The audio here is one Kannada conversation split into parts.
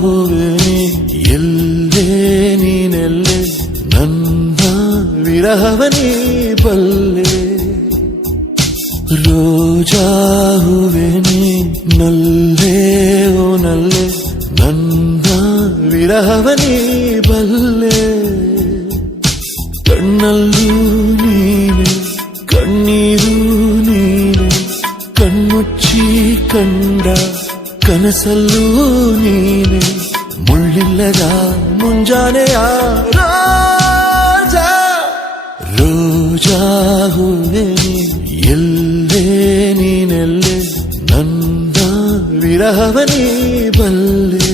ಹೂವೆ ಎಲ್ಲೇ ನೀನೆಲ್ಲೆ ನನ್ನ ವಿರಹವನೇ ಬಲ್ಲೆ ರೋಜಾ ಹೂವೆ ನಲ್ಲೇ ಓ ನಲ್ಲೆ ನನ್ನ ವಿರಹವನೇ ಬಲ್ಲೆ ಕಣ್ಣಲ್ಲೂ ನೀನೆ ಕಣ್ಣೀರು ನೀನೆ ಕಣ್ಮುಚ್ಚಿ ಕಂಡ ಕನಸಲ್ಲೂ ನೀನೆ ಮುಳ್ಳಿಲ್ಲದ ಮುಂಜಾನೆಯ ರೋಜಾ ರೋಜಾ ಹೂವೆ ಎಲ್ಲೇ ನೀನೆಲ್ಲೆ ನನ್ನ ವಿರಹವನೇ ಬಲ್ಲೆ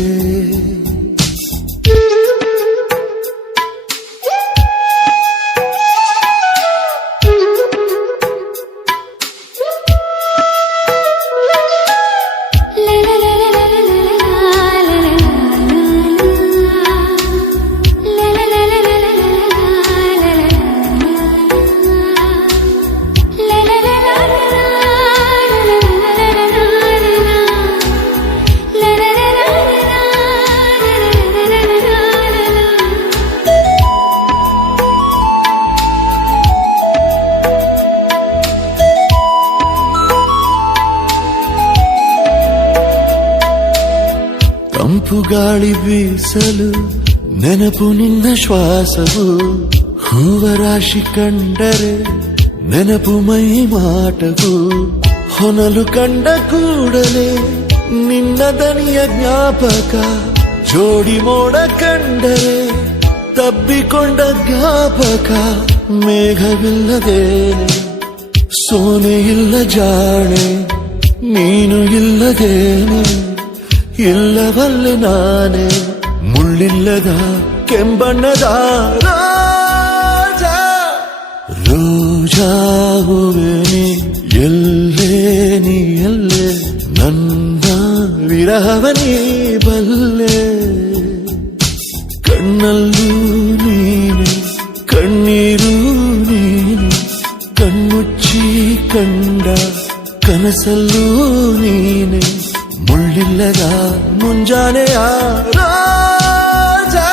ತಂಪು ಗಾಳಿ ಬೀಸಲು ನೆನಪು ನಿನ್ನ ಶ್ವಾಸವು ಹೂವರಾಶಿ ಕಂಡರೆ ನೆನಪು ಮೈ ಮಾಟವು ಹೊನಲು ಕಂಡ ಕೂಡಲೇ ನಿನ್ನ ದನಿಯ ಜ್ಞಾಪಕ ಜೋಡಿ ಮೋಡ ಕಂಡರೆ ತಬ್ಬಿಕೊಂಡ ಜ್ಞಾಪಕ ಮೇಘವಿಲ್ಲದೇನೆ ಸೋನೆ ಇಲ್ಲ ಜಾಣೆ ನೀನು ಇಲ್ಲದೇನೆ ಇಲ್ಲವಲ್ಲ ನಾನೇ ಮುಳ್ಳಿಲ್ಲದ ಕೆಂಬಣ್ಣದ ರೋಜಾ ರೋಜಾ ಹೂವೆ ಎಲ್ಲೇ ನೀ ಎಲ್ಲೇ ನನ್ನ ವಿರಹವನೇ ಬಲ್ಲೆ ಕಣ್ಣಲ್ಲೂ ನೀನೆ ಕಣ್ಣೀರು ನೀನೆ ಕಣ್ಮುಚ್ಚಿ ಕಂಡ ಕನಸಲ್ಲೂ ನೀನೆ ಮುಳ್ಳಿಲ್ಲದ ಮುಂಜಾನೆಯ ರೋಜಾ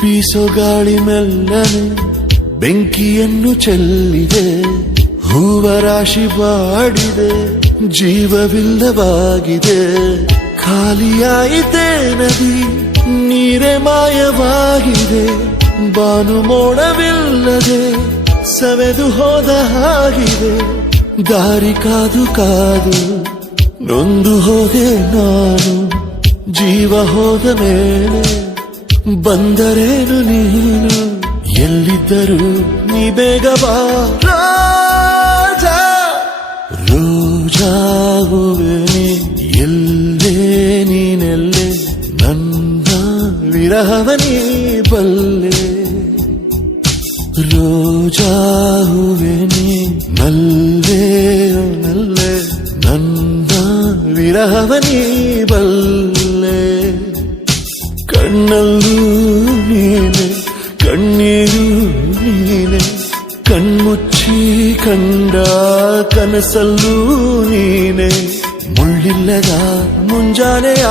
ಬೀಸೋ ಗಾಳಿ ಮೆಲ್ಲನೆ ಬೆಂಕಿಯನ್ನು ಚೆಲ್ಲಿದೆ ಹೂವರಾಶಿ ಬಾಡಿದೆ ಜೀವವಿಲ್ಲವಾಗಿದೆ ಖಾಲಿಯಾಯಿತೆ ನದಿ ನೀರೇ ಮಾಯವಾಗಿದೆ ಬಾನು ಮೋಡವಿಲ್ಲದೆ ಸವೆದು ಹೋದ ಹಾಗಿದೆ ದಾರಿ ಕಾದು ಕಾದು ನೊಂದು ಹೋದೆ ನಾನು ಜೀವ ಹೋದ ಮೇಲೆ ಬಂದರೇನು ನೀನು ಎಲ್ಲಿದ್ದರೂ ನೀ ಬೇಗ ಬಾ ರೋಜಾ ರೋಜಾ ಹೂವೆ ಎಲ್ಲೇ ನೀನೆಲ್ಲೆ ನನ್ನ ವಿರಹವನೇ ಬಲ್ಲೆ ರೋಜಾ ಹೂವೆ ನಲ್ಲೇ ನಲ್ಲೆ ನನ್ನ ವಿರಹವನೇ ಬಲ್ಲೆ ಕಣ್ಣಲ್ಲೂ ನೀನೆ ಕಣ್ಣೀರು ನೀನೆ ಕಣ್ಮುಚ್ಚಿ ಕಂಡ ಕನಸಲ್ಲೂ ನೀನೆ ಮುಳ್ಳಿಲ್ಲದ ಮುಂಜಾನೆಯ